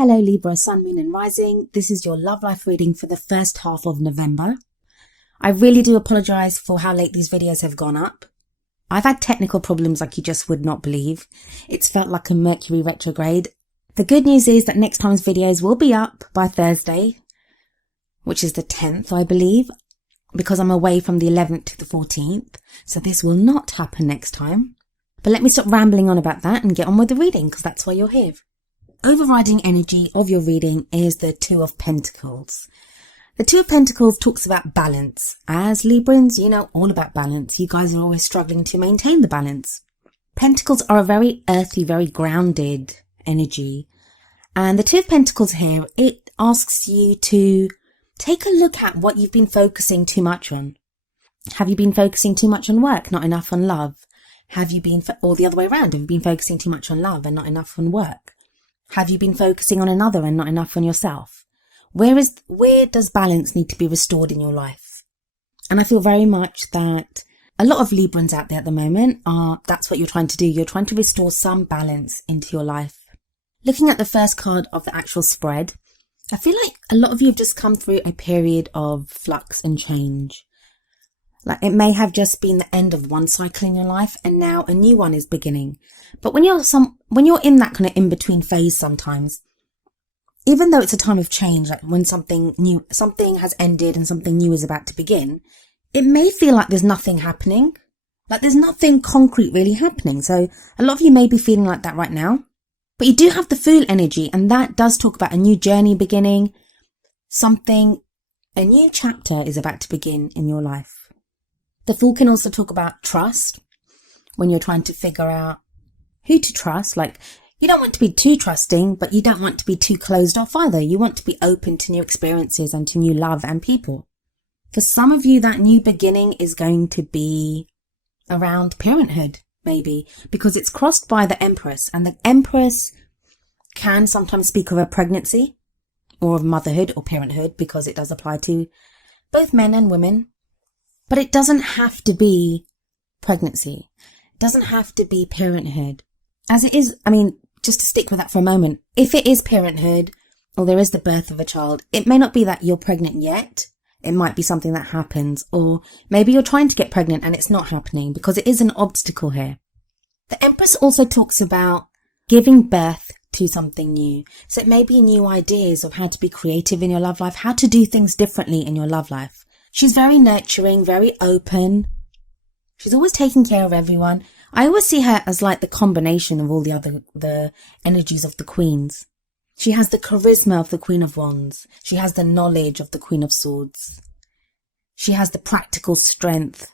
Hello Libra, Sun, Moon and Rising. This is your love life reading for the first half of November. I really do apologise for how late these videos have gone up. I've had technical problems like you just would not believe. It's felt like a Mercury retrograde. The good news is that next time's videos will be up by Thursday, which is the 10th, I believe, because I'm away from the 11th to the 14th. So this will not happen next time. But let me stop rambling on about that and get on with the reading, because that's why you're here. Overriding energy of your reading is the Two of Pentacles. The Two of Pentacles talks about balance. As Librans, you know all about balance. You guys are always struggling to maintain the balance. Pentacles are a very earthy, very grounded energy. And the Two of Pentacles here, it asks you to take a look at what you've been focusing too much on. Have you been focusing too much on work, not enough on love? Have you been, or the other way around, have you been focusing too much on love and not enough on work? Have you been focusing on another and not enough on yourself? Where does balance need to be restored in your life? And I feel very much that a lot of Librans out there at the moment that's what you're trying to do. You're trying to restore some balance into your life. Looking at the first card of the actual spread, I feel like a lot of you have just come through a period of flux and change. Like it may have just been the end of one cycle in your life and now a new one is beginning. But when you're in that kind of in-between phase sometimes, even though it's a time of change, like when something has ended and something new is about to begin, it may feel like there's nothing happening. Like there's nothing concrete really happening. So a lot of you may be feeling like that right now. But you do have the Fool energy, and that does talk about a new journey beginning. A new chapter is about to begin in your life. The Fool can also talk about trust when you're trying to figure out who to trust. Like you don't want to be too trusting, but you don't want to be too closed off either. You want to be open to new experiences and to new love and people. For some of you, that new beginning is going to be around parenthood, maybe, because it's crossed by the Empress, and the Empress can sometimes speak of a pregnancy or of motherhood or parenthood, because it does apply to both men and women. But it doesn't have to be pregnancy. It doesn't have to be parenthood. As it is, I mean, just to stick with that for a moment, if it is parenthood or there is the birth of a child, it may not be that you're pregnant yet. It might be something that happens, or maybe you're trying to get pregnant and it's not happening because it is an obstacle here. The Empress also talks about giving birth to something new. So it may be new ideas of how to be creative in your love life, how to do things differently in your love life. She's very nurturing, very open. She's always taking care of everyone. I always see her as like the combination of all the energies of the queens. She has the charisma of the Queen of Wands. She has the knowledge of the Queen of Swords. She has the practical strength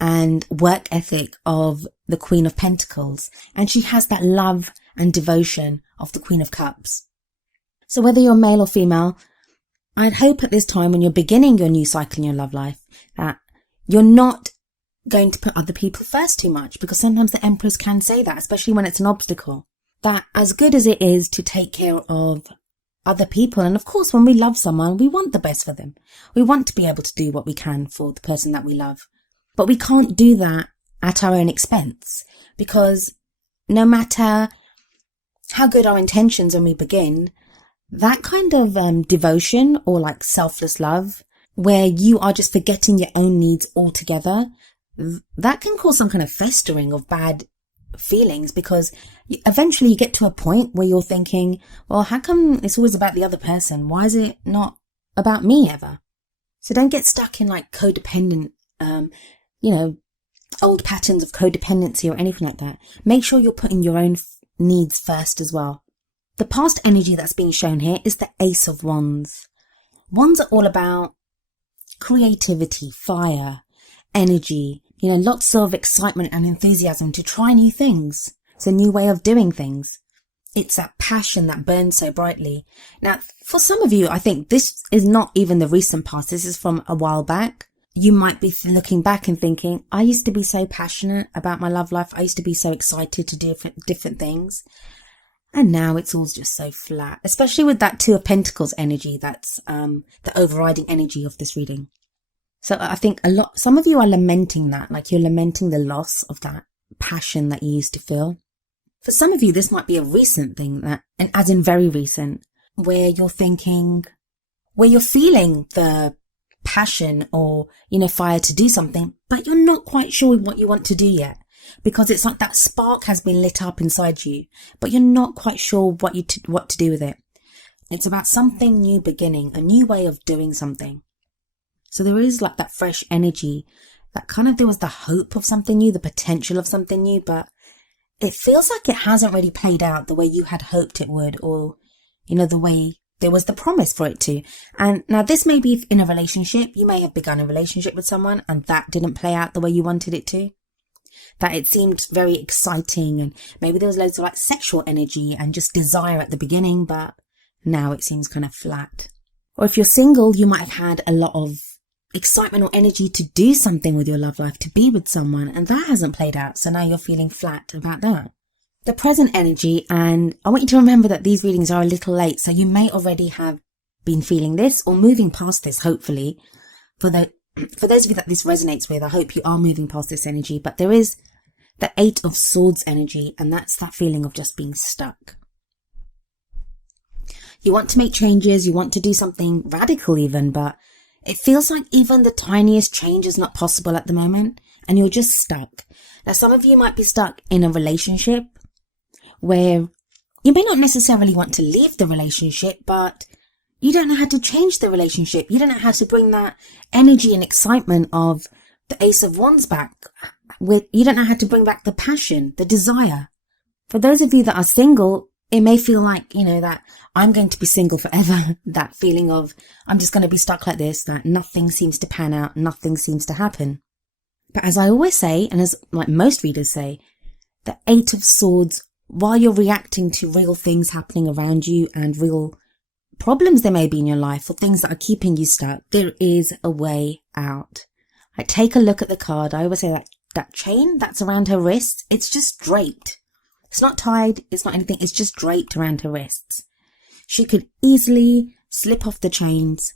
and work ethic of the Queen of Pentacles. And she has that love and devotion of the Queen of Cups. So whether you're male or female, I'd hope at this time when you're beginning your new cycle in your love life that you're not going to put other people first too much, because sometimes the Empress can say that, especially when it's an obstacle. That as good as it is to take care of other people, and of course when we love someone, we want the best for them. We want to be able to do what we can for the person that we love. But we can't do that at our own expense, because no matter how good our intentions when we begin, that kind of devotion or like selfless love, where you are just forgetting your own needs altogether, that can cause some kind of festering of bad feelings, because eventually you get to a point where you're thinking, well, how come it's always about the other person? Why is it not about me ever? So don't get stuck in like codependent, old patterns of codependency or anything like that. Make sure you're putting your own needs first as well. The past energy that's being shown here is the Ace of Wands. Wands are all about creativity, fire, energy, lots of excitement and enthusiasm to try new things. It's a new way of doing things. It's that passion that burns so brightly. Now, for some of you, I think this is not even the recent past. This is from a while back. You might be looking back and thinking, I used to be so passionate about my love life. I used to be so excited to do different things. And now it's all just so flat, especially with that Two of Pentacles energy. That's the overriding energy of this reading. So I think some of you are lamenting that, like you're lamenting the loss of that passion that you used to feel. For some of you, this might be a recent thing, and as in very recent. where you're thinking, where you're feeling the passion or, fire to do something, but you're not quite sure what you want to do yet. Because it's like that spark has been lit up inside you, but you're not quite sure what to do with it. It's about something new beginning, a new way of doing something. So there is like that fresh energy, that kind of, there was the hope of something new, the potential of something new, but it feels like it hasn't really played out the way you had hoped it would, or, the way there was the promise for it to. And now this may be in a relationship. You may have begun a relationship with someone and that didn't play out the way you wanted it to. That it seemed very exciting and maybe there was loads of like sexual energy and just desire at the beginning, but now it seems kind of flat. Or if you're single, you might have had a lot of excitement or energy to do something with your love life, to be with someone, and that hasn't played out. So now you're feeling flat about that. The present energy, and I want you to remember that these readings are a little late, so you may already have been feeling this or moving past this, hopefully. For those of you that this resonates with, I hope you are moving past this energy, but there is the 8 of Swords energy, and that's that feeling of just being stuck. You want to make changes, you want to do something radical even, but it feels like even the tiniest change is not possible at the moment, and you're just stuck. Now, some of you might be stuck in a relationship where you may not necessarily want to leave the relationship, but you don't know how to change the relationship. You don't know how to bring that energy and excitement of the Ace of Wands back. You don't know how to bring back the passion, the desire. For those of you that are single, it may feel like, that I'm going to be single forever. That feeling of I'm just going to be stuck like this, that nothing seems to pan out, nothing seems to happen. But as I always say, and as like most readers say, the 8 of Swords, while you're reacting to real things happening around you and real problems there may be in your life or things that are keeping you stuck, there is a way out. Like, take a look at the card. I always say that chain that's around her wrists, it's just draped. It's not tied, it's not anything, it's just draped around her wrists. She could easily slip off the chains,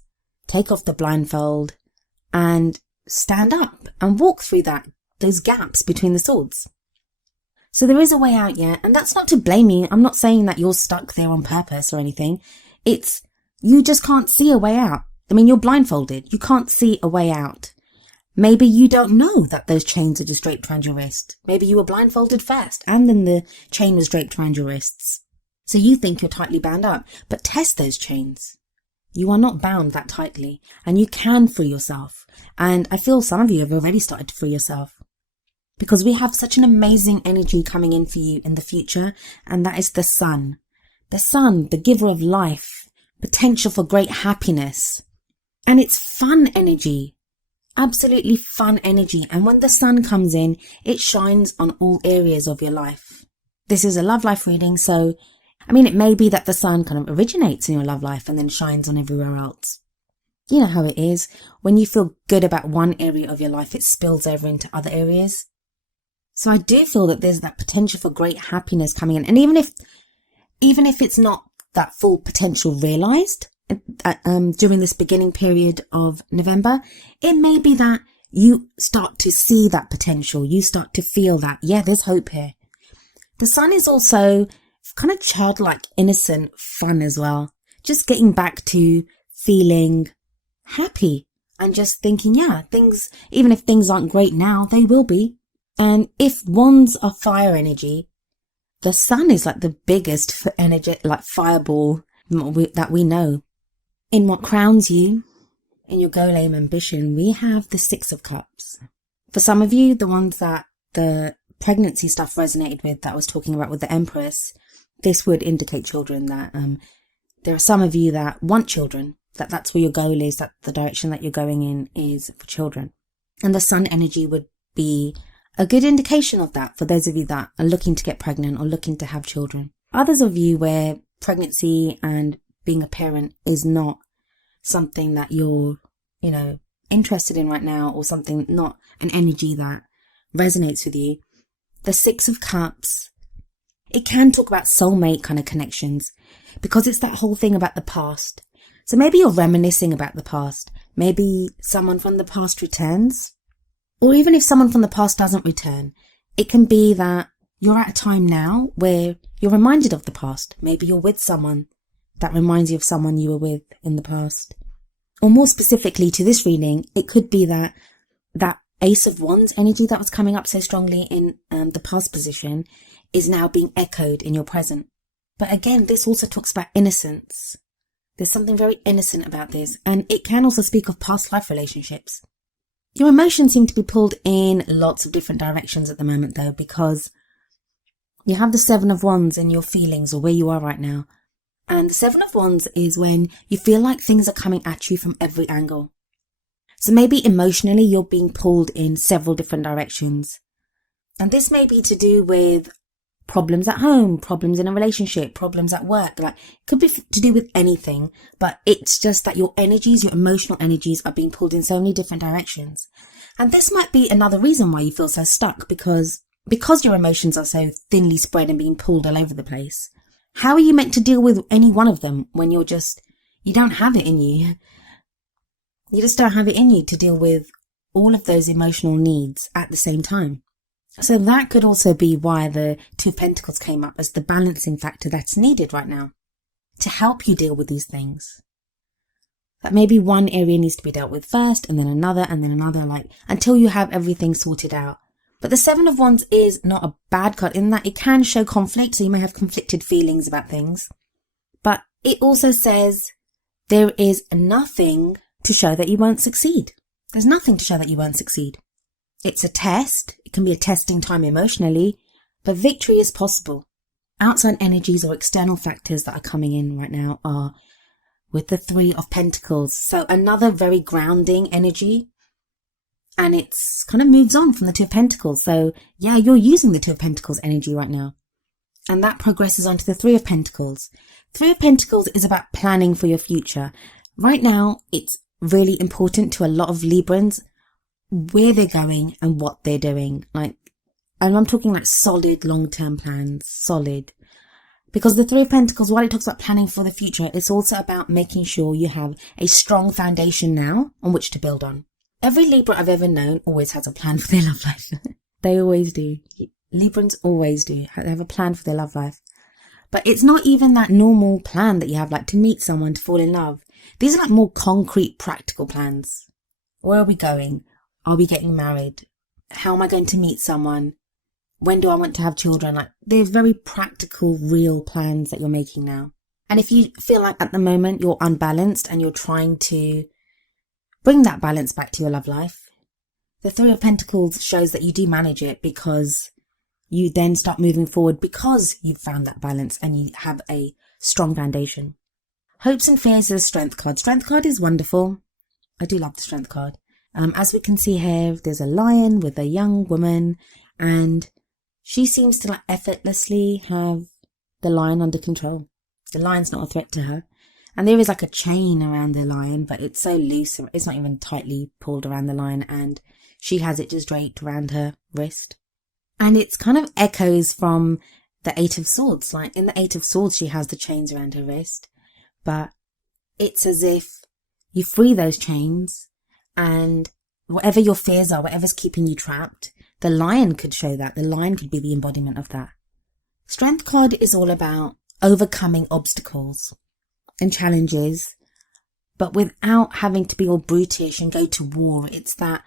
take off the blindfold, and stand up and walk through those gaps between the swords. So there is a way out yet, and that's not to blame you. I'm not saying that you're stuck there on purpose or anything. It's, you just can't see a way out. I mean, you're blindfolded. You can't see a way out. Maybe you don't know that those chains are just draped around your wrist. Maybe you were blindfolded first, and then the chain was draped around your wrists. So you think you're tightly bound up, but test those chains. You are not bound that tightly, and you can free yourself. And I feel some of you have already started to free yourself, because we have such an amazing energy coming in for you in the future, and that is the Sun. The Sun, the giver of life, potential for great happiness. And it's fun energy. Absolutely fun energy. And when the Sun comes in, it shines on all areas of your life. This is a love life reading, so it may be that the Sun kind of originates in your love life and then shines on everywhere else. You know how it is. When you feel good about one area of your life, it spills over into other areas. So I do feel that there's that potential for great happiness coming in. And even if it's not that full potential realized during this beginning period of November, it may be that you start to see that potential. You start to feel that, yeah, there's hope here. The Sun is also kind of childlike, innocent fun as well. Just getting back to feeling happy and just thinking, yeah, things, even if things aren't great now, they will be. And if wands are fire energy, the Sun is like the biggest for energy, like fireball that we know. In what crowns you, in your goal, aim, ambition, we have the 6 of Cups. For some of you, the ones that the pregnancy stuff resonated with, that I was talking about with the Empress, this would indicate children, that there are some of you that want children, that's where your goal is, that the direction that you're going in is for children. And the Sun energy would be a good indication of that for those of you that are looking to get pregnant or looking to have children. Others of you where pregnancy and being a parent is not something that you're, interested in right now, or something, not an energy that resonates with you. The 6 of Cups, it can talk about soulmate kind of connections, because it's that whole thing about the past. So maybe you're reminiscing about the past. Maybe someone from the past returns. Or even if someone from the past doesn't return, it can be that you're at a time now where you're reminded of the past. Maybe you're with someone that reminds you of someone you were with in the past. Or more specifically to this reading, it could be that Ace of Wands energy that was coming up so strongly in the past position is now being echoed in your present. But again, this also talks about innocence. There's something very innocent about this, and it can also speak of past life relationships. Your emotions seem to be pulled in lots of different directions at the moment though, because you have the Seven of Wands in your feelings or where you are right now. And the Seven of Wands is when you feel like things are coming at you from every angle. So maybe emotionally you're being pulled in several different directions. And this may be to do with problems at home, problems in a relationship, problems at work. Like, it could be to do with anything, but it's just that your energies, your emotional energies are being pulled in so many different directions. And this might be another reason why you feel so stuck, because your emotions are so thinly spread and being pulled all over the place. How are you meant to deal with any one of them when you don't have it in you? You just don't have it in you to deal with all of those emotional needs at the same time. So that could also be why the Two of Pentacles came up as the balancing factor that's needed right now to help you deal with these things. That maybe one area needs to be dealt with first, and then another, like until you have everything sorted out. But the Seven of Wands is not a bad card in that it can show conflict, so you may have conflicted feelings about things. But it also says there is nothing to show that you won't succeed. There's nothing to show that you won't succeed. It's a test. It can be a testing time emotionally, but victory is possible. Outside energies or external factors that are coming in right now are with the Three of Pentacles. So another very grounding energy. And it's kind of moves on from the Two of Pentacles. So yeah, you're using the Two of Pentacles energy right now. And that progresses onto the Three of Pentacles. Three of Pentacles is about planning for your future. Right now, it's really important to a lot of Librans where they're going and what they're doing. And I'm talking like solid long-term plans, solid. Because the Three of Pentacles, while it talks about planning for the future, it's also about making sure you have a strong foundation now on which to build on. Every Libra I've ever known always has a plan for their love life. They always do. Librans always do. They have a plan for their love life. But it's not even that normal plan that you have, like to meet someone, to fall in love. These are like more concrete, practical plans. Where are we going? Are we getting married? How am I going to meet someone? When do I want to have children? Like, they're very practical, real plans that you're making now. And if you feel like at the moment you're unbalanced and you're trying to bring that balance back to your love life, the Three of Pentacles shows that you do manage it, because you then start moving forward because you've found that balance and you have a strong foundation. Hopes and fears is a Strength card. Strength card is wonderful. I do love the Strength card. As we can see here, there's a lion with a young woman, and she seems to like effortlessly have the lion under control. The lion's not a threat to her. And there is like a chain around the lion, but it's so loose. It's not even tightly pulled around the lion, and she has it just draped around her wrist. And it's kind of echoes from the Eight of Swords. Like in the Eight of Swords, she has the chains around her wrist, but it's as if you free those chains, and whatever your fears are, whatever's keeping you trapped, the lion could show that. The lion could be the embodiment of that. Strength card is all about overcoming obstacles and challenges, but without having to be all brutish and go to war. It's that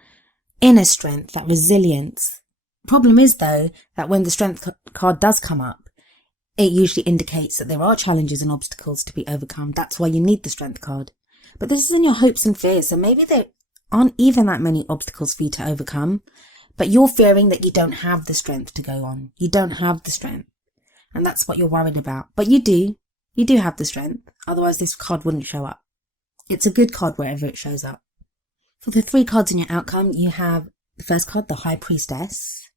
inner strength, that resilience. Problem is though, that when the Strength card does come up, it usually indicates that there are challenges and obstacles to be overcome. That's why you need the Strength card. But this is in your hopes and fears, so maybe there aren't even that many obstacles for you to overcome, but you're fearing that you don't have the strength to go on. You don't have the strength, and that's what you're worried about. But you do. You do have the strength, otherwise this card wouldn't show up. It's a good card wherever it shows up. For the 3 cards in your outcome, you have the first card, the High Priestess.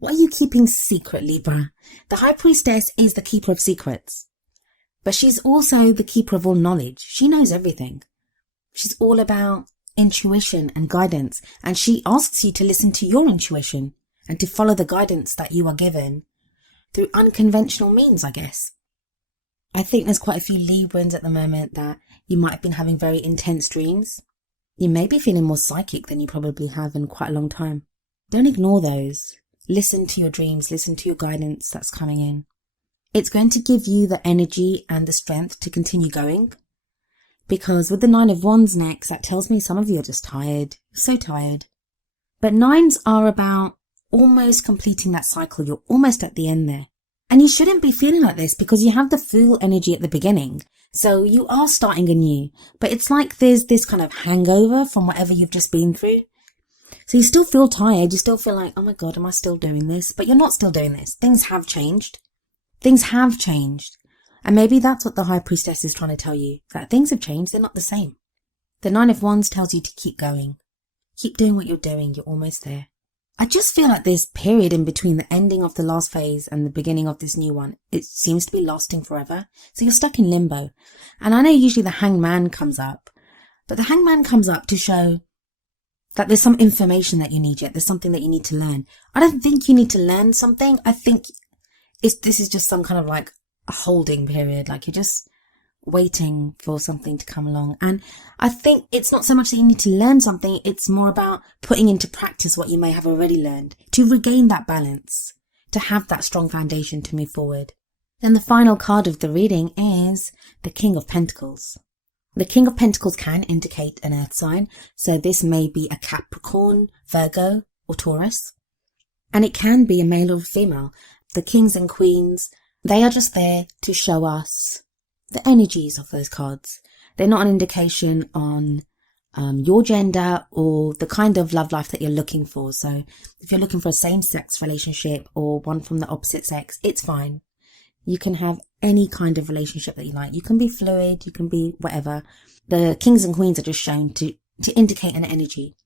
What are you keeping secret, Libra? The High Priestess is the keeper of secrets, but she's also the keeper of all knowledge. She knows everything. She's all about intuition and guidance, and she asks you to listen to your intuition and to follow the guidance that you are given through unconventional means, I guess. I think there's quite a few Librans at the moment that you might have been having very intense dreams. You may be feeling more psychic than you probably have in quite a long time. Don't ignore those. Listen to your dreams, listen to your guidance that's coming in. it's going to give you the energy and the strength to continue going. Because with the Nine of Wands next, that tells me some of you are just tired. You're so tired. But nines are about almost completing that cycle. You're almost at the end there. And you shouldn't be feeling like this because you have the Fool energy at the beginning. So you are starting anew. But it's like there's this kind of hangover from whatever you've just been through. So you still feel tired. You still feel like, oh my God, am I still doing this? But you're not still doing this. Things have changed. Things have changed. And maybe that's what the High Priestess is trying to tell you. That things have changed. They're not the same. The Nine of Wands tells you to keep going. Keep doing what you're doing. You're almost there. I just feel like this period in between the ending of the last phase and the beginning of this new one, it seems to be lasting forever. So you're stuck in limbo. And I know usually the Hangman comes up, but the Hangman comes up to show that there's some information that you need yet. There's something that you need to learn. I don't think you need to learn something. I think this is just some kind of like a holding period. Like you're just waiting for something to come along. And I think it's not so much that you need to learn something. It's more about putting into practice what you may have already learned to regain that balance, to have that strong foundation to move forward. Then the final card of the reading is the King of Pentacles. The King of Pentacles can indicate an earth sign. So this may be a Capricorn, Virgo, or Taurus. And it can be a male or a female. The kings and queens, they are just there to show us the energies of those cards. They're not an indication on your gender or the kind of love life that you're looking for. So if you're looking for a same-sex relationship or one from the opposite sex, it's fine. You can have any kind of relationship that you like. You can be fluid, you can be whatever. The kings and queens are just shown to indicate an energy.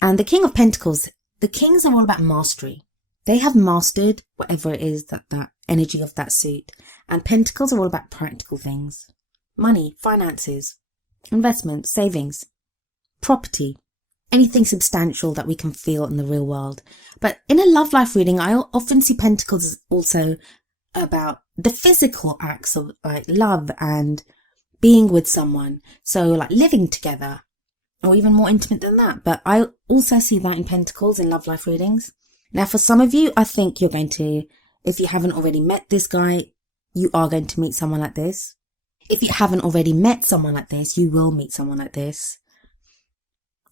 And the King of Pentacles, the kings are all about mastery. They have mastered whatever it is that energy of that suit. And pentacles are all about practical things. Money, finances, investment, savings, property, anything substantial that we can feel in the real world. But in a love life reading, I often see pentacles as also about the physical acts of like love and being with someone. So like living together or even more intimate than that. But I also see that in pentacles in love life readings. Now, for some of you, I think you're going to, if you haven't already met this guy, you are going to meet someone like this. If you haven't already met someone like this, you will meet someone like this.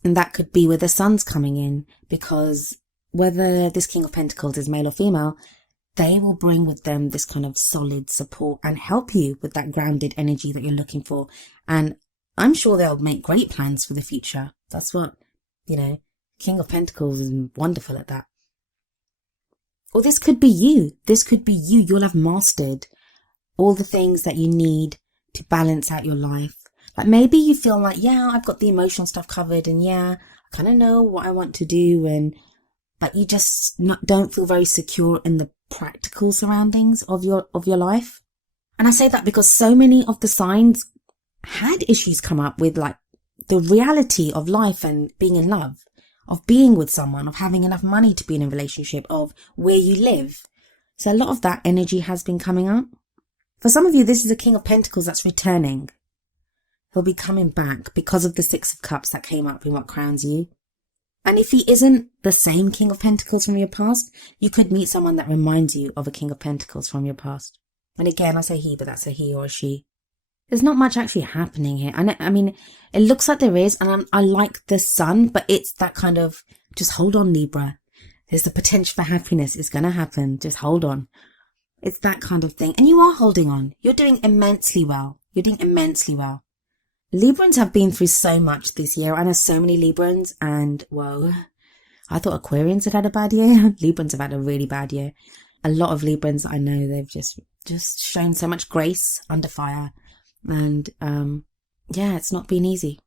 And that could be where the sun's coming in, because whether this King of Pentacles is male or female, they will bring with them this kind of solid support and help you with that grounded energy that you're looking for. And I'm sure they'll make great plans for the future. That's what, King of Pentacles is wonderful at that. Or this could be you. This could be you. You'll have mastered all the things that you need to balance out your life. Like maybe you feel like, yeah, I've got the emotional stuff covered and yeah, I kind of know what I want to do, but you just don't feel very secure in the practical surroundings of your life. And I say that because so many of the signs had issues come up with like the reality of life and being in love, of being with someone, of having enough money to be in a relationship, of where you live. So a lot of that energy has been coming up. For some of you, this is a King of Pentacles that's returning. He'll be coming back because of the Six of Cups that came up in what crowns you. And if he isn't the same King of Pentacles from your past, you could meet someone that reminds you of a King of Pentacles from your past. And again, I say he, but that's a he or a she. There's not much actually happening here. And I mean, it looks like there is, and I like the sun, but it's that kind of, just hold on, Libra. There's the potential for happiness. It's going to happen. Just hold on. It's that kind of thing. And you are holding on. You're doing immensely well. You're doing immensely well. Librans have been through so much this year. I know so many Librans, and whoa, I thought Aquarians had a bad year. Librans have had a really bad year. A lot of Librans I know, they've just shown so much grace under fire. And yeah, it's not been easy.